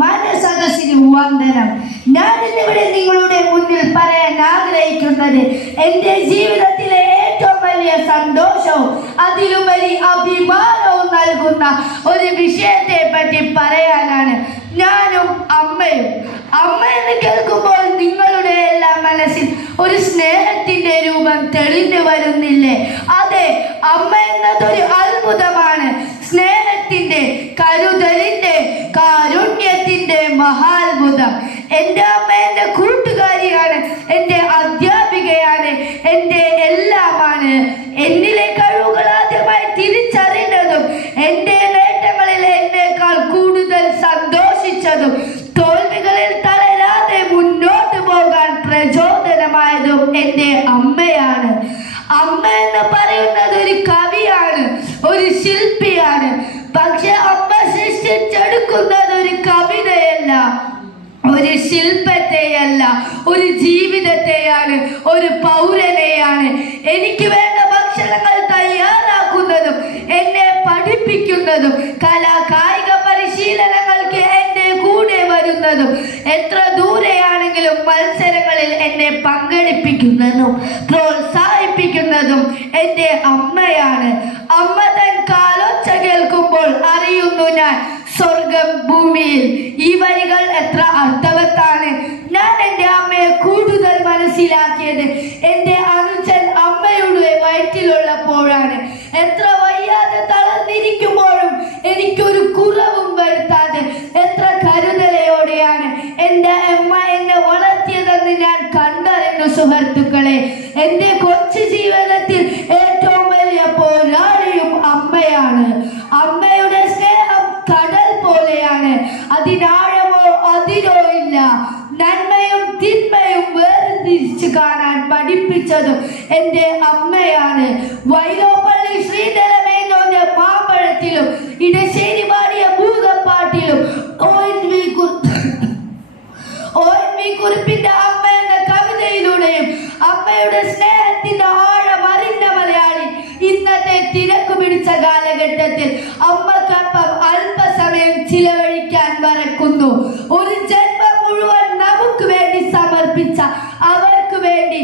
മാന്യസദസ്സിന് വന്ദനം. ഞാൻ ഇന്നിവിടെ നിങ്ങളുടെ മുന്നിൽ പറയാൻ ആഗ്രഹിക്കുന്നത് എൻ്റെ ജീവിതത്തിലെ ഏറ്റവും വലിയ സന്തോഷവും അതിലുപരി അഭിമാനവും നൽകുന്ന ഒരു വിഷയത്തെ പറ്റി പറയാനാണ്. ഞാനും അമ്മയും. അമ്മ എന്ന് കേൾക്കുമ്പോൾ നിങ്ങളുടെ എല്ലാ മനസ്സിൽ ഒരു സ്നേഹത്തിന്റെ രൂപം തെളിഞ്ഞു വരുന്നില്ലേ? അതെ, അമ്മ എന്നതൊരു അത്ഭുതമാണ്. സ്നേഹത്തിന്റെ, കരുതലിന്റെ, കാരുണ്യത്തിന്റെ മഹാത്ഭുതം. എൻ്റെ അമ്മ എൻ്റെ കൂട്ടുകാരിയാണ്, എൻ്റെ അധ്യാപികയാണ്, എൻ്റെ എല്ലാമാണ്. എന്നിലെ കഴിവുകൾ ആദ്യമായി തിരിച്ചറിഞ്ഞതും എൻ്റെ നേട്ടങ്ങളിൽ എന്നേക്കാൾ കൂടുതൽ സന്തോഷിച്ചതും തോൽവികളിൽ തളരാതെ മുന്നോട്ട് പോകാൻ പ്രചോദനമായതും എൻ്റെ അമ്മയാണ്. അമ്മ എന്ന് പറയുന്നത് ഒരു കവിയാണ്, ഒരു ശില്പിയാണ്. പക്ഷെ അമ്മ സൃഷ്ടിച്ചെടുക്കുന്നത് ഒരു കവിതയല്ല, ഒരു ശില്പത്തെയല്ല, ഒരു ജീവിതത്തെയാണ്, ഒരു പൗരനെയാണ്. എനിക്ക് വേണ്ട ഭക്ഷണങ്ങൾ തയ്യാറാക്കുന്നതും എന്നെ പഠിപ്പിക്കുന്നതും കായിക പരിശീലനങ്ങൾക്ക് എന്റെ കൂടെ വരുന്നതും എത്ര ദൂരെയാണെങ്കിലും മത്സരങ്ങളിൽ എന്നെ പങ്കെടുപ്പിക്കുന്നതും പ്രോത്സാഹിപ്പിക്കുന്നതും എൻ്റെ അമ്മയാണ്. അമ്മ തൻ കാലൊച്ച കേൾക്കുമ്പോൾ അറിയുന്നു ഞാൻ സ്വർഗം ഭൂമിയിൽ. ഈ വരികൾ എത്ര അർത്ഥവത്താണ്. ഞാൻ എൻ്റെ അമ്മയെ കൂടുതൽ മനസ്സിലാക്കിയത് എൻ്റെ അനുജൻ അമ്മയുടെ വയറ്റിലുള്ളപ്പോഴാണ്. എത്ര വയ്യാതെ തളർന്നിരിക്കുമ്പോഴും എനിക്കൊരു കുറവും വരുത്താതെ എത്ര കരുതലയോടെയാണ് എൻ്റെ അമ്മ എന്നെ വളർത്തിയതെന്ന് ഞാൻ കണ്ടറിഞ്ഞു. സുഹൃത്തുക്കളെ, എൻ്റെ കൊച്ചു ജീവിതത്തിൽ ഏറ്റവും വലിയ പോരാളിയും അമ്മയാണ്. അമ്മയുടെ സ്നേഹം കടൽ പോലെയാണ്, അതിനാഴമോ അതിരോ ഇല്ല. നന്മയും തിന്മയും വേർതിരിച്ച് കാണാൻ പഠിപ്പിച്ചതും എൻ്റെ അമ്മയാണ്. വൈലോപ്പള്ളി ശ്രീധരമേനോന്റെ മാമ്പഴത്തിലും ഇടശ്ശേരി പാടിയ ഭൂതപ്പാട്ടിലും കുറിപ്പിന്റെ അമ്മ എന്ന കവിതയിലൂടെയും അമ്മയുടെ സ്നേഹത്തിന്റെ ആഴം അറിഞ്ഞ മലയാളി ഇന്നത്തെ തിരക്കു പിടിച്ച കാലഘട്ടത്തിൽ അമ്മക്കൊപ്പം അല്പസമയം ചിലവഴിക്കാൻ മറക്കുന്നു. ഒരു ജന്മം മുഴുവൻ നമുക്ക് വേണ്ടി സമർപ്പിച്ച അവർക്ക് വേണ്ടി